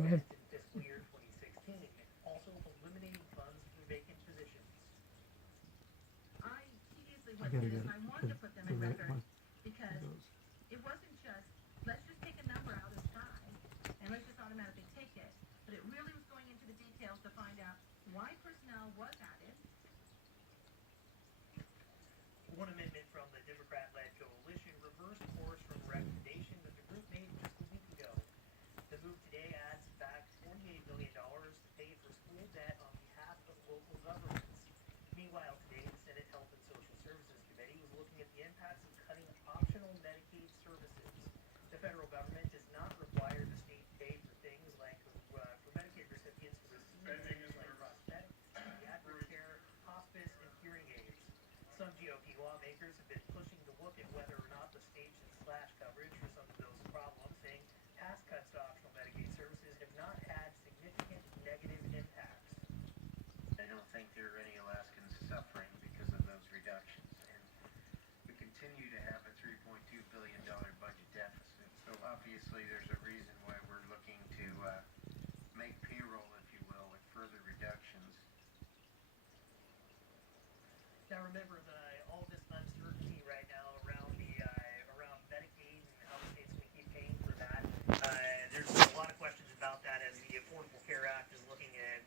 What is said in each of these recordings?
Go ahead. in fiscal year 2016, also eliminating funds for vacant positions. I previously I went gotta through this get and I it wanted to to put them the in right record one. because It goes. it wasn't just, let's just take a number out of the sky and let's just automatically take it. But it really was going into the details to find out why personnel was added. One amendment from the Democrat-led coalition reversed course from a recommendation that the group made just a week ago. The move today adds back $48 million to pay for school debt on behalf of local governments. Meanwhile, today, the Senate Health and Social Services Committee was looking at the impacts of cutting optional Medicaid services. The federal government does not require the state to pay for things like for Medicaid recipients to receive things like prosthetics, pediatric care, hospice, and hearing aids. Some GOP lawmakers have been pushing to look at whether or not the state should slash coverage for some of those problems, saying past cuts to optional Medicaid services have not had significant negative impacts. I don't think there are any Alaskans suffering because of those reductions, and we continue to have a $3.2 billion budget deficit. So obviously there's a reason why we're looking to make payroll, if you will, with further reductions. Now remember all this uncertainty right now around around Medicaid and how the state's going to keep paying for that. There's a lot of questions about that as the Affordable Care Act is looking at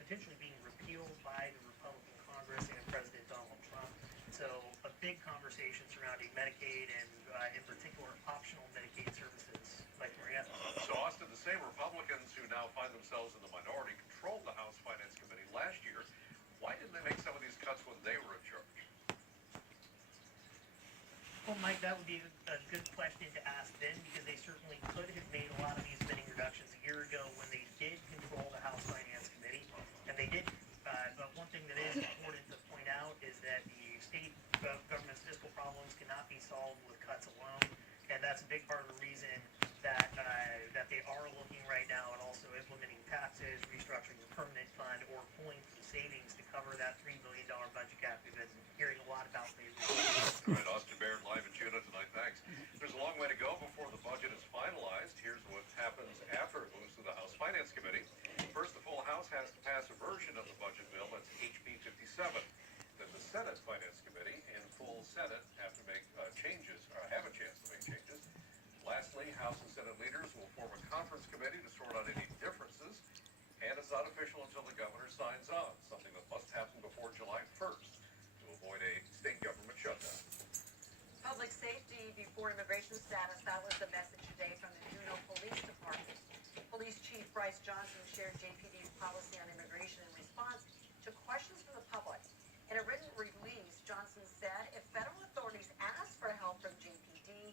potentially being repealed by the Republican Congress and President Donald Trump. So a big conversation surrounding Medicaid and in particular optional Medicaid services. Mike Maria. So Austin, the same Republicans who now find themselves in the minority controlled the House Finance Committee last year. Why didn't they make some of these cuts when they were in charge? Well, Mike, that would be a good question to ask then, because they certainly could have made a lot of these spending reductions a year ago when they did control the House Finance Committee, and they didn't. But one thing that is important to point out is that the state government's fiscal problems cannot be solved with cuts alone, and that's a big part of the reason that that they are looking right now at also implementing taxes, restructuring the permanent fund, or pulling from savings to cover that $3 billion budget gap we've been hearing a lot about lately. All right, Austin Baird live in Chino tonight. Thanks. There's a long way to go before the budget is finalized. Here's what happens after it moves to the House Finance Committee. First, the full House has to pass a version of the budget bill. That's HB 57. Then the Senate Finance Committee and full Senate have to make changes, or have a chance to make changes. Lastly, House and Senate leaders will form a conference committee to sort out any differences. And it's not official until the governor signs on, something that must happen before July 1st to avoid a state government shutdown. Public safety before immigration status, that was the message today from the Juneau Police Department. Police Chief Bryce Johnson shared JPD's policy on immigration in response to questions from the public. In a written release, Johnson said if federal authorities ask for help from JPD,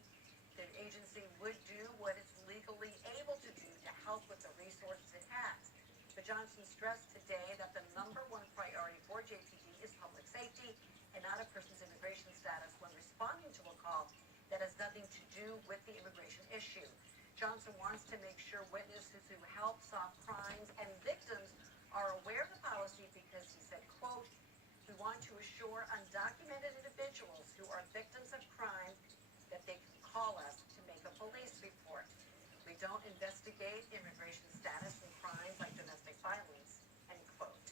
the agency would do what it's legally able to do to help with the resources it has. But Johnson stressed today that the number one priority for JPD is public safety and not a person's immigration status when responding to a call that has nothing to do with the immigration issue. Johnson wants to make sure witnesses who help solve crimes and victims are aware of the policy because he said, quote, "We want to assure undocumented individuals who are victims of crime that they can call us to make a police report. We don't investigate immigration status and crimes like domestic violence," end quote.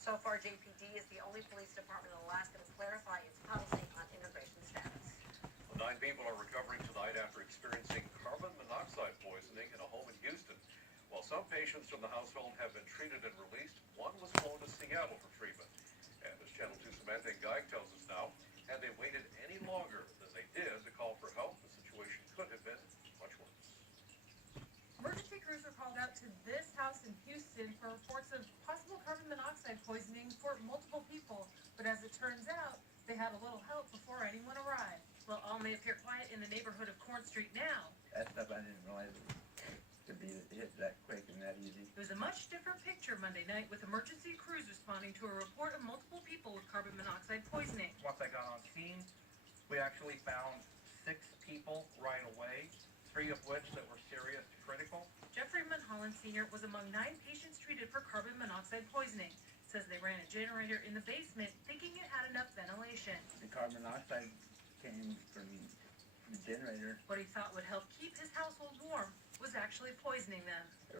So far, JPD is the only police department in Alaska to clarify its policy on immigration status. 9 people are recovering tonight after experiencing carbon monoxide poisoning in a home in Houston. While some patients from the household have been treated and released, one was flown to Seattle for treatment. And as Channel 2 Samantha Geig tells us now, had they waited any longer than they did to call for help, the situation could have been much worse. Emergency crews were called out to this house in Houston for reports of possible carbon monoxide poisoning for multiple people. But as it turns out, they had a little help before anyone arrived. Well, all may appear quiet in the neighborhood of Court Street now. That stuff I didn't realize it could be hit that quick and that easy. It was a much different picture Monday night with emergency crews responding to a report of multiple people with carbon monoxide poisoning. Once I got on scene, we actually found 6 people right away, 3 of which that were serious to critical. Jeffrey Mulholland Sr. was among 9 patients treated for carbon monoxide poisoning. Says they ran a generator in the basement thinking it had enough ventilation. The carbon monoxide came from the generator. What he thought would help keep his household warm was actually poisoning them.